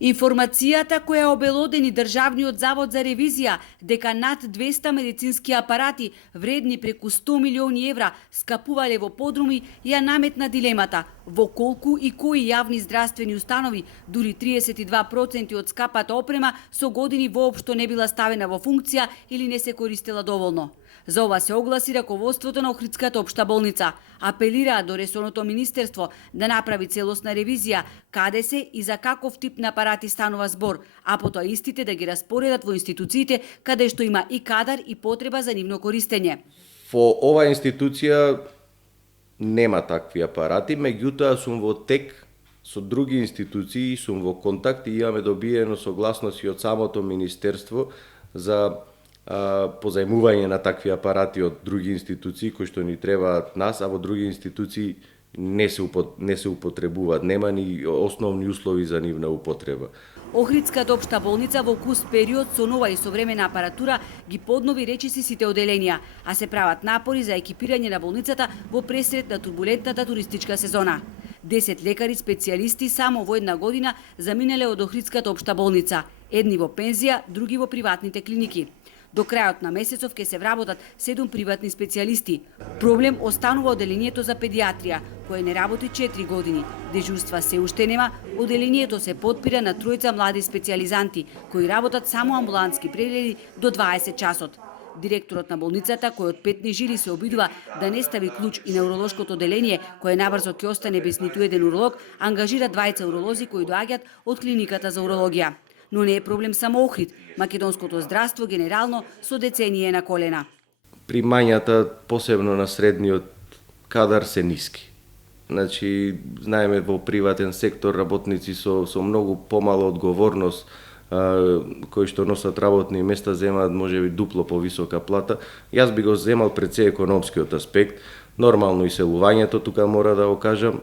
Информацијата која обелодени Државниот завод за ревизија дека над 200 медицински апарати вредни преку 100 милиони евра скапувале во подруми ја наметна дилемата во колку и кои јавни здравствени установи дури 32% од скапата опрема со години воопшто не била ставена во функција или не се користела доволно. За ова се огласи раководството на Охридската општа болница. Апелираа до ресорното министерство да направи целосна ревизија каде се и за каков тип на апарати станува збор, а потоа истите да ги распоредат во институциите каде што има и кадар и потреба за нивно користење. Во оваа институција нема такви апарати, меѓутоа сум во тек со други институции, сум во контакт и имаме добиено согласност и од самото министерство за позајмување на такви апарати од други институции кои што ни требаат нас, а во други институции не се употребуваат, нема ни основни услови за нивна употреба. Охридската општа болница во кус период со нова и современа апаратура ги поднови речиси сите оделенија, а се прават напори за екипирање на болницата во пресред на турбулентната туристичка сезона. 10 лекари специјалисти само во една година заминале од Охридската општа болница, едни во пензија, други во приватните клиники. До крајот на месецов ќе се вработат 7 приватни специјалисти. Проблем останува оделението за педиатрија, кое не работи 4 години. Дежурства се уште нема, оделението се потпира на тројца млади специјализанти, кои работат само амбулантски прегледи до 20 часот. Директорот на болницата, кој од 5 жири се обидува да не стави клуч и на уролошкото оделение, кое набрзо ќе остане без ниту еден уролог, ангажира 2 уролози кои доаѓаат од клиниката за урологија. Но не е проблем само Охрид. Македонското здравство генерално со децении е на колена. Примањата, посебно на средниот кадар, се ниски. Значи, знаеме во приватен сектор работници со многу помала одговорност, кои што носат работни места, земаат можеби дупло повисока плата. Јас би го земал пред се економскиот аспект, нормално иселувањето тука мора да го кажам.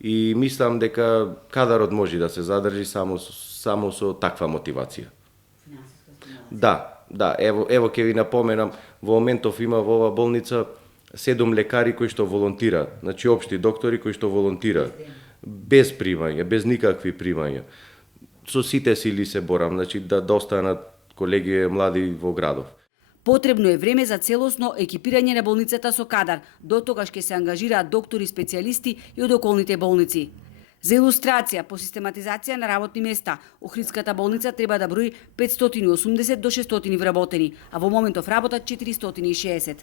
И мислам дека кадарот може да се задржи само со таква мотивација. Да, ево ќе ви напоменам, во моментов има во оваа болница 7 лекари кои што волонтираат, значи општи доктори кои што волонтираат, без примања, без никакви примања. Со сите сили се борам, значи да останат колеги млади во градов. Потребно е време за целосно екипирање на болницата со кадар. До тогаш ќе се ангажираат доктори специјалисти и од околните болници. За илустрација, по систематизација на работни места, Охридската болница треба да брои 580 до 600 вработени, а во моментов работат 460.